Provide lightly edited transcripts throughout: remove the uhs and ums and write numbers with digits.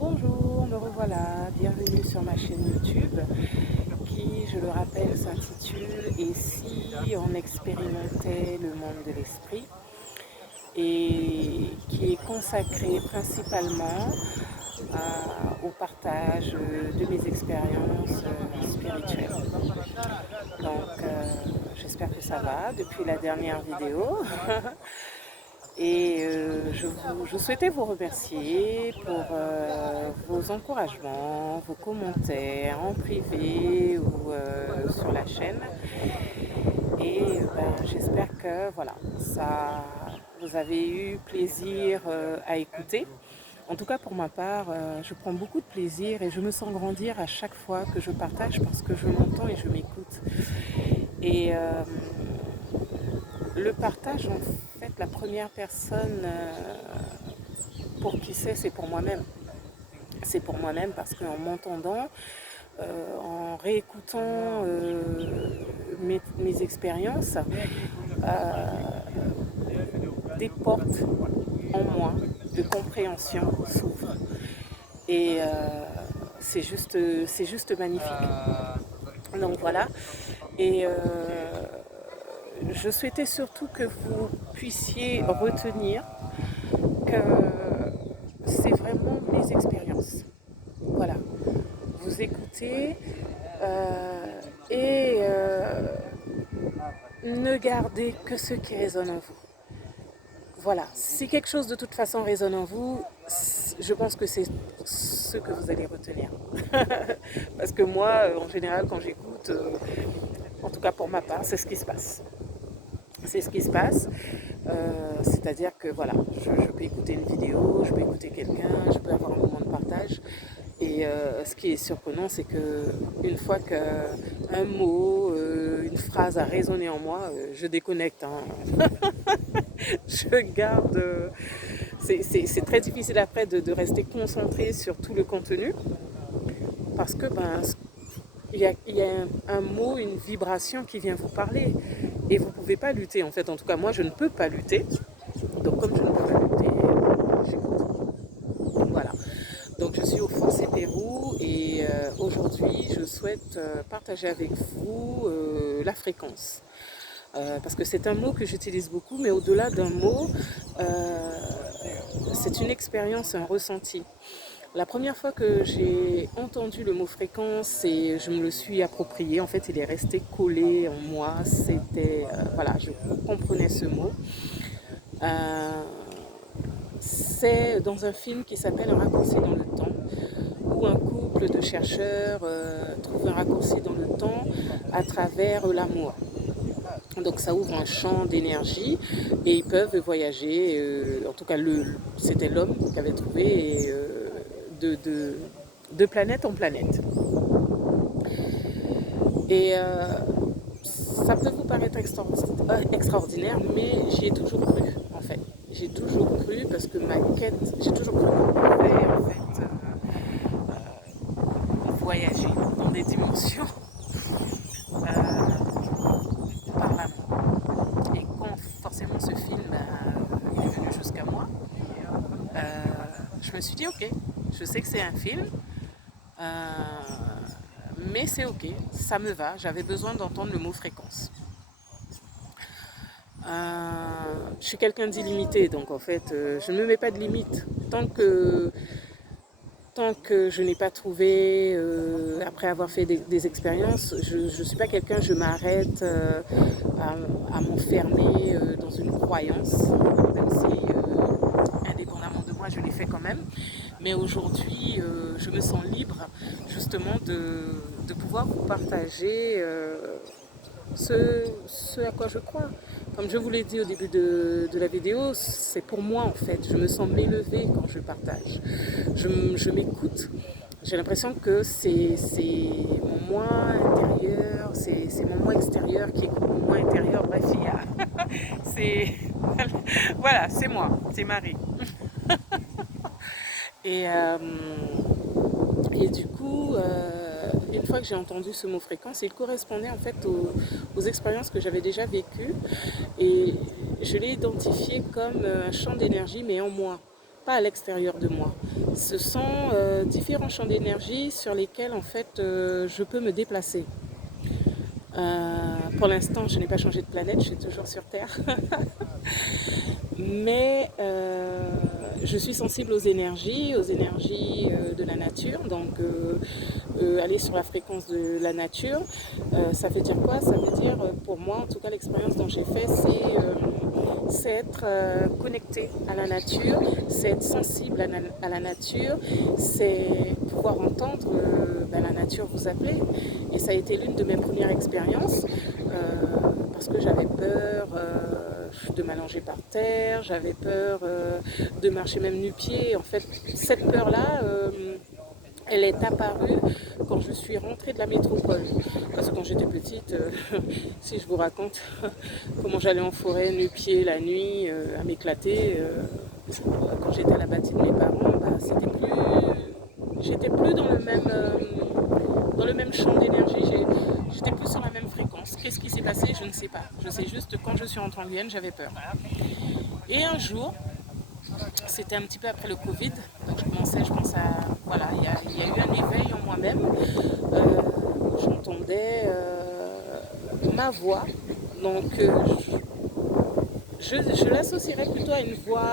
Bonjour, me revoilà, bienvenue sur ma chaîne YouTube qui, je le rappelle, s'intitule «Et si on expérimentait le monde de l'esprit» et qui est consacrée principalement au partage de mes expériences spirituelles. Donc, j'espère que ça va depuis la dernière vidéo. Et je souhaitais vous remercier pour vos encouragements, vos commentaires en privé ou sur la chaîne. Et j'espère que voilà, vous avez eu plaisir à écouter. En tout cas, pour ma part, je prends beaucoup de plaisir et je me sens grandir à chaque fois que je partage parce que je m'entends et je m'écoute. Et le partage, en fait, la première personne pour qui c'est pour moi-même. C'est pour moi-même parce qu'en m'entendant, en réécoutant mes expériences, des portes en moi de compréhension s'ouvrent. Et c'est juste magnifique. Donc voilà. Et je souhaitais surtout que vous puissiez retenir que c'est vraiment mes expériences. Voilà. Vous écoutez et ne gardez que ce qui résonne en vous. Voilà. Si quelque chose de toute façon résonne en vous, je pense que c'est ce que vous allez retenir. Parce que moi, en général, quand j'écoute, en tout cas pour ma part, c'est ce qui se passe. C'est ce qui se passe. C'est-à-dire que voilà, je peux écouter une vidéo, je peux écouter quelqu'un, je peux avoir un moment de partage. Et ce qui est surprenant, c'est que une fois qu'un mot, une phrase a résonné en moi, je déconnecte. Hein. Je garde. C'est très difficile après de rester concentré sur tout le contenu parce que il y a un mot, une vibration qui vient vous parler et vous ne pouvez pas lutter. En fait, en tout cas, moi, je ne peux pas lutter. Donc, comme je ne peux pas lutter, j'écoute. Voilà. Donc, je suis au Foncé Pérou et aujourd'hui, je souhaite partager avec vous la fréquence. Parce que c'est un mot que j'utilise beaucoup, mais au-delà d'un mot, c'est une expérience, un ressenti. La première fois que j'ai entendu le mot fréquence et je me le suis approprié, en fait, il est resté collé en moi. C'était, voilà, je comprenais ce mot. C'est dans un film qui s'appelle Un raccourci dans le temps, où un couple de chercheurs trouve un raccourci dans le temps à travers l'amour. Donc ça ouvre un champ d'énergie et ils peuvent voyager, en tout cas c'était l'homme qui avait trouvé de planète en planète. Et ça peut vous paraître extraordinaire, mais j'y ai toujours cru en fait. J'ai toujours cru parce que ma quête, j'ai toujours cru qu'on pouvait en fait voyager dans des dimensions par l'amour. Et quand forcément ce film il est venu jusqu'à moi, je me suis dit ok, je sais que c'est un film, mais c'est ok, ça me va, j'avais besoin d'entendre le mot fréquence. Je suis quelqu'un d'illimité, donc en fait, je ne me mets pas de limite. Tant que je n'ai pas trouvé, après avoir fait des expériences, je ne suis pas quelqu'un, je m'arrête à m'enfermer dans une croyance, même si indépendamment de moi, je l'ai fait quand même. Mais aujourd'hui, je me sens libre justement de pouvoir vous partager ce à quoi je crois. Comme je vous l'ai dit au début de la vidéo, c'est pour moi en fait. Je me sens m'élever quand je partage. Je m'écoute. J'ai l'impression que c'est mon moi intérieur, c'est mon moi extérieur qui écoute mon moi intérieur. Bref, c'est voilà, c'est moi, c'est Marie. Et, et du coup, une fois que j'ai entendu ce mot fréquence, il correspondait en fait aux expériences que j'avais déjà vécues et je l'ai identifié comme un champ d'énergie mais en moi. pas à l'extérieur de moi. Ce sont différents champs d'énergie sur lesquels en fait je peux me déplacer. Pour l'instant, je n'ai pas changé de planète, je suis toujours sur Terre. Mais je suis sensible aux énergies de la nature. Donc aller sur la fréquence de la nature, ça veut dire quoi? Ça veut dire, pour moi, en tout cas, l'expérience dont j'ai fait, c'est être connecté à la nature, c'est être sensible à la nature, c'est pouvoir entendre la nature vous appeler. Et ça a été l'une de mes premières expériences parce que j'avais peur de m'allonger par terre, j'avais peur de marcher même nu-pied. En fait, cette peur-là, elle est apparue quand je suis rentrée de la métropole. Parce que quand j'étais petite, si je vous raconte comment j'allais en forêt nu-pied la nuit à m'éclater, quand j'étais à la bâtie de mes parents, j'étais plus dans le même champ d'énergie, j'étais plus sur la même fréquence. Qu'est-ce qui s'est passé? Je ne sais pas. Je sais juste que quand je suis rentrée en Guyane, j'avais peur. Et un jour, c'était un petit peu après le Covid, donc je commençais, je pense à... Voilà, il y a eu un éveil en moi-même. J'entendais ma voix. Donc je l'associerais plutôt à une voix,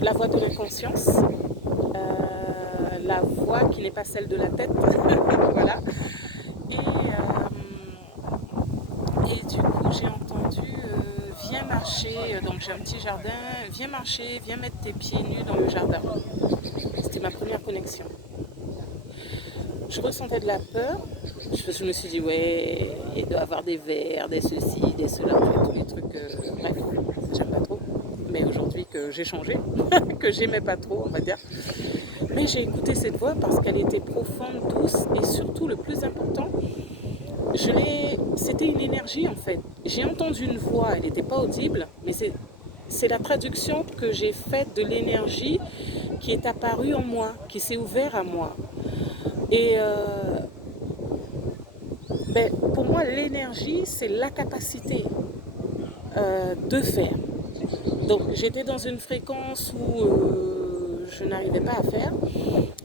la voix de l'inconscience. La voix qui n'est pas celle de la tête. Voilà. Et du coup, j'ai entendu viens marcher, donc j'ai un petit jardin, viens marcher, viens mettre tes pieds nus dans le jardin. C'était ma première connexion. Je ressentais de la peur. Je me suis dit, ouais, il doit y avoir des vers, des ceci, des cela, tous les trucs. Bref, j'aime pas trop. Mais aujourd'hui que j'ai changé, que j'aimais pas trop, on va dire. Mais j'ai écouté cette voix parce qu'elle était profonde, douce et surtout le plus important, c'était une énergie en fait. J'ai entendu une voix, elle n'était pas audible, mais c'est la traduction que j'ai faite de l'énergie qui est apparue en moi, qui s'est ouverte à moi. Et pour moi, l'énergie, c'est la capacité de faire. Donc j'étais dans une fréquence où je n'arrivais pas à faire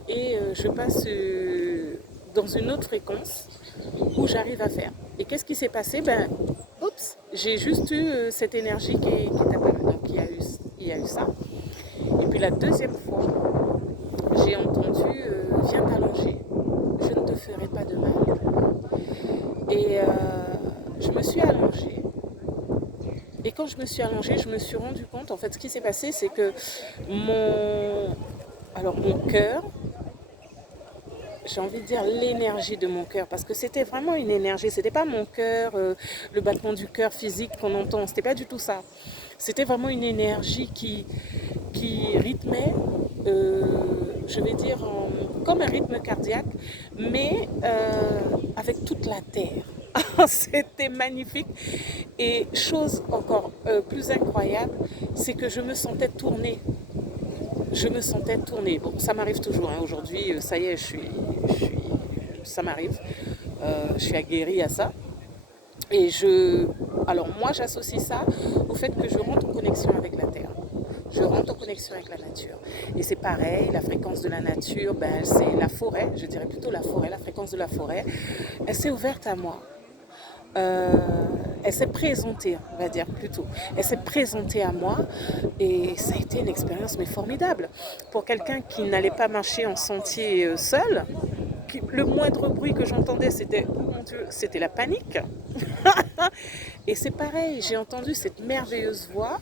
et je passe dans une autre fréquence où j'arrive à faire. Et qu'est-ce qui s'est passé? J'ai juste eu cette énergie qui est apparue. Donc il y a eu ça. Et puis la deuxième fois, j'ai entendu viens t'allonger, je ne te ferai pas de mal. Et je me suis allongée. Et quand je me suis allongée, je me suis rendu compte, en fait, ce qui s'est passé, c'est que mon cœur, j'ai envie de dire l'énergie de mon cœur, parce que c'était vraiment une énergie, c'était pas mon cœur, le battement du cœur physique qu'on entend, c'était pas du tout ça. C'était vraiment une énergie qui rythmait, je vais dire, comme un rythme cardiaque, mais avec toute la terre. C'était magnifique. Et chose encore plus incroyable, c'est que je me sentais tourner. Bon, ça m'arrive toujours. Hein. Aujourd'hui, ça y est, ça m'arrive. Je suis aguerrie à ça. Et alors moi, j'associe ça au fait que je rentre en connexion avec la terre. Je rentre en connexion avec la nature. Et c'est pareil, la fréquence de la nature, c'est la forêt, je dirais plutôt la forêt, la fréquence de la forêt. Elle s'est ouverte à moi. Elle s'est présentée, on va dire plutôt. Elle s'est présentée à moi et ça a été une expérience mais formidable. Pour quelqu'un qui n'allait pas marcher en sentier seul, le moindre bruit que j'entendais, c'était, oh mon Dieu, c'était la panique. Et c'est pareil, j'ai entendu cette merveilleuse voix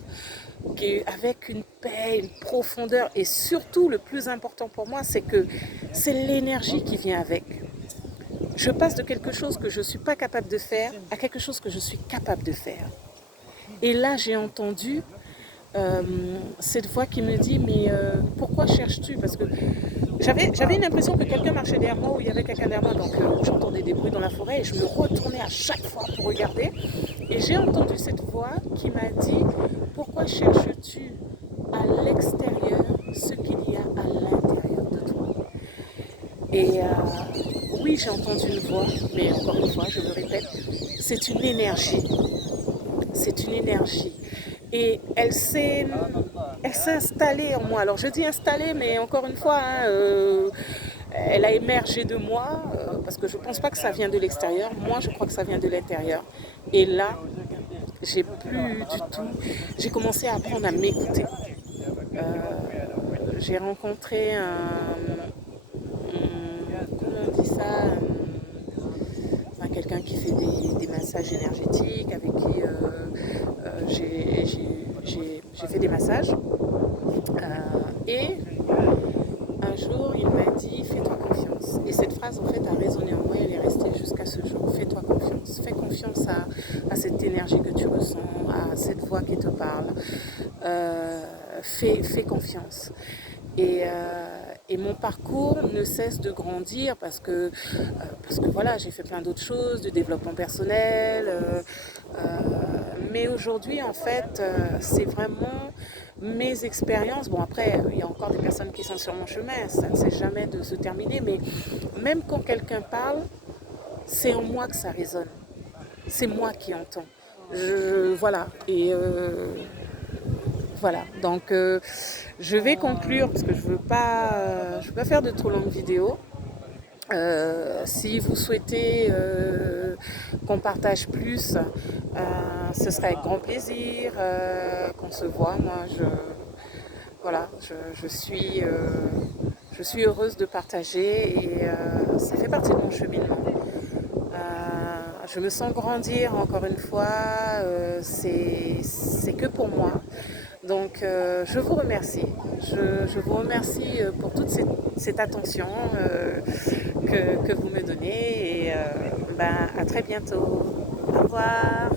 avec une paix, une profondeur et surtout le plus important pour moi, c'est que c'est l'énergie qui vient avec. Je passe de quelque chose que je ne suis pas capable de faire à quelque chose que je suis capable de faire. Et là, j'ai entendu cette voix qui me dit, mais pourquoi cherches-tu? Parce que j'avais une impression que quelqu'un marchait derrière moi, ou il y avait quelqu'un derrière moi, donc j'entendais des bruits dans la forêt et je me retournais à chaque fois pour regarder. Et j'ai entendu cette voix qui m'a dit, pourquoi cherches-tu à l'extérieur ce qu'il y a à l'intérieur de toi? Et oui, j'ai entendu une voix, mais encore une fois, je le répète, c'est une énergie. C'est une énergie. Et elle s'est installée en moi. Alors je dis installée, mais encore une fois, hein, elle a émergé de moi, parce que je ne pense pas que ça vient de l'extérieur. Moi, je crois que ça vient de l'intérieur. Et là, j'ai plus du tout. J'ai commencé à apprendre à m'écouter. Euh, j'ai rencontré comment on dit ça, quelqu'un qui fait des massages énergétiques, avec qui j'ai fait des massages. Et un jour, il m'a dit fais-toi confiance. Et cette phrase, en fait, a résonné en moi. Elle est restée jusqu'à ce jour. Fais-toi confiance. Fais confiance à cette énergie que tu ressens, à cette voix qui te parle. Fais confiance. Et mon parcours ne cesse de grandir parce que voilà, j'ai fait plein d'autres choses, de développement personnel. Mais aujourd'hui, en fait, c'est vraiment mes expériences. Bon, après, il y a encore des personnes qui sont sur mon chemin, ça ne sait jamais de se terminer, mais même quand quelqu'un parle, c'est en moi que ça résonne. C'est moi qui entends. Voilà. Voilà, donc je vais conclure parce que je veux pas faire de trop longues vidéos. Si vous souhaitez qu'on partage plus, ce serait avec grand plaisir qu'on se voit. Moi, voilà, je suis heureuse de partager et ça fait partie de mon cheminement. Je me sens grandir encore une fois, c'est que pour moi. Donc je vous remercie. Je vous remercie pour toute cette attention que vous me donnez et à très bientôt. Au revoir.